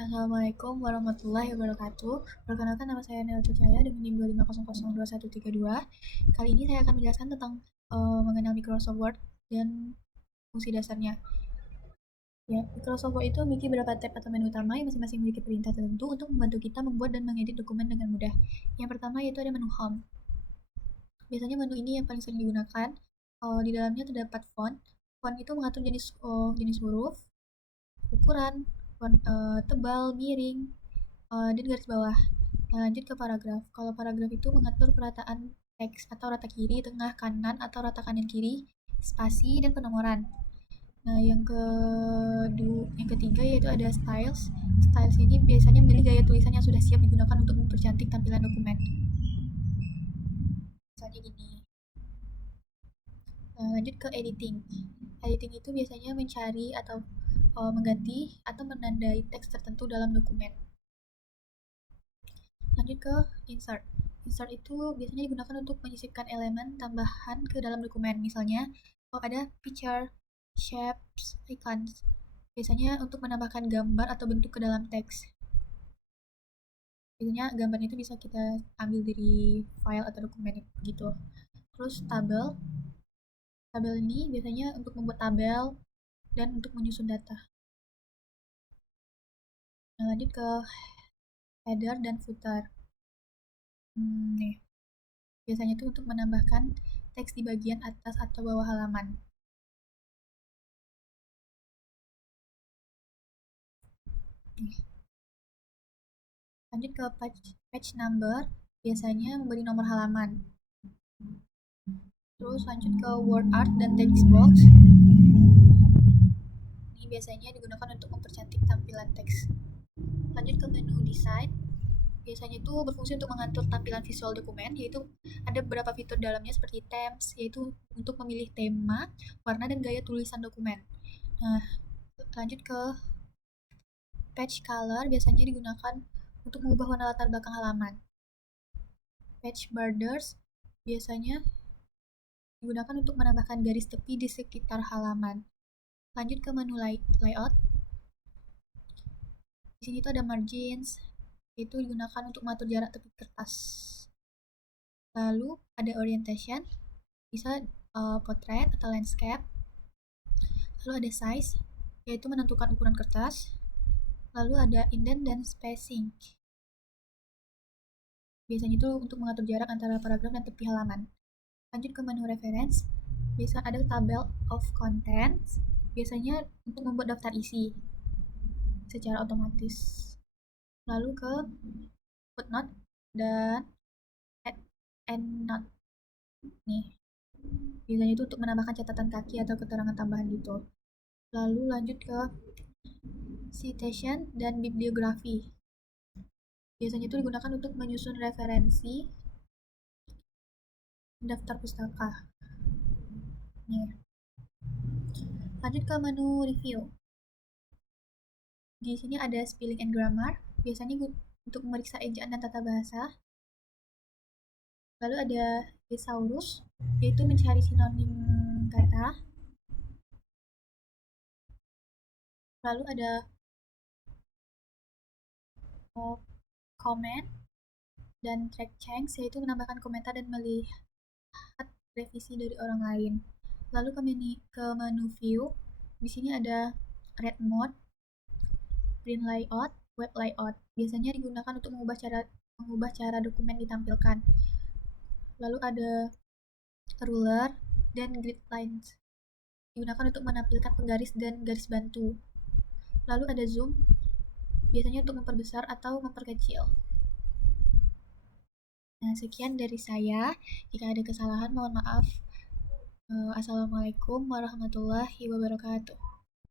Assalamualaikum warahmatullahi wabarakatuh. Perkenalkan, nama saya Nel Cucaya dengan NIM 250002132. Kali ini saya akan menjelaskan tentang mengenal Microsoft Word dan fungsi dasarnya. Ya, Microsoft Word itu memiliki beberapa tab atau menu utama yang masing-masing memiliki perintah tertentu untuk membantu kita membuat dan mengedit dokumen dengan mudah. Yang pertama yaitu ada menu Home. Biasanya menu ini yang paling sering digunakan. Di dalamnya terdapat font. Font itu mengatur jenis huruf, ukuran, tebal, miring, dan garis bawah. Nah, lanjut ke paragraf. Kalau paragraf itu mengatur perataan teks atau rata kiri, tengah, kanan, atau rata kanan kiri, spasi, dan penomoran. Nah, yang ketiga yaitu ada styles. Styles ini biasanya memilih gaya tulisan yang sudah siap digunakan untuk mempercantik tampilan dokumen. Misalnya gini. Nah, lanjut ke editing. Editing itu biasanya mencari atau mengganti atau menandai teks tertentu dalam dokumen. Lanjut ke insert. Insert itu biasanya digunakan untuk menyisipkan elemen tambahan ke dalam dokumen. Misalnya, ada picture, shapes, icons. Biasanya untuk menambahkan gambar atau bentuk ke dalam teks. Biasanya gambar itu bisa kita ambil dari file atau dokumen gitu. Terus tabel. Tabel ini biasanya untuk membuat tabel dan untuk menyusun data. Nah, lanjut ke header dan footer. Nih. Biasanya itu untuk menambahkan teks di bagian atas atau bawah halaman. Lanjut ke page number, biasanya memberi nomor halaman. Terus lanjut ke word art dan text box. Ini biasanya digunakan untuk mempercantik tampilan teks. Lanjut ke menu design. Biasanya itu berfungsi untuk mengatur tampilan visual dokumen, yaitu ada beberapa fitur dalamnya seperti themes, yaitu untuk memilih tema, warna, dan gaya tulisan dokumen. Nah, lanjut ke page color, biasanya digunakan untuk mengubah warna latar belakang halaman. Page borders biasanya digunakan untuk menambahkan garis tepi di sekitar halaman. Lanjut ke menu layout. Di sini tuh ada margins, itu digunakan untuk mengatur jarak tepi kertas. Lalu ada orientation, bisa portrait atau landscape. Lalu ada size, yaitu menentukan ukuran kertas. Lalu ada indent dan spacing. Biasanya itu untuk mengatur jarak antara paragraf dan tepi halaman. Lanjut ke menu reference, bisa ada table of contents, biasanya untuk membuat daftar isi secara otomatis. Lalu ke footnote dan endnote. Nih, biasanya itu untuk menambahkan catatan kaki atau keterangan tambahan gitu. Lalu lanjut ke citation dan bibliografi. Biasanya itu digunakan untuk menyusun referensi daftar pustaka. Nih. Lanjut ke menu review. Di sini ada spelling and grammar, biasanya untuk memeriksa ejaan dan tata bahasa. Lalu ada thesaurus, yaitu mencari sinonim kata. Lalu ada comment dan track change, yaitu menambahkan komentar dan melihat revisi dari orang lain. Lalu ke menu view, di sini ada red mode, print layout, web layout. Biasanya digunakan untuk mengubah cara dokumen ditampilkan. Lalu ada ruler dan grid lines, digunakan untuk menampilkan penggaris dan garis bantu. Lalu ada zoom, biasanya untuk memperbesar atau memperkecil. Nah, sekian dari saya. Jika ada kesalahan, mohon maaf. Assalamualaikum warahmatullahi wabarakatuh.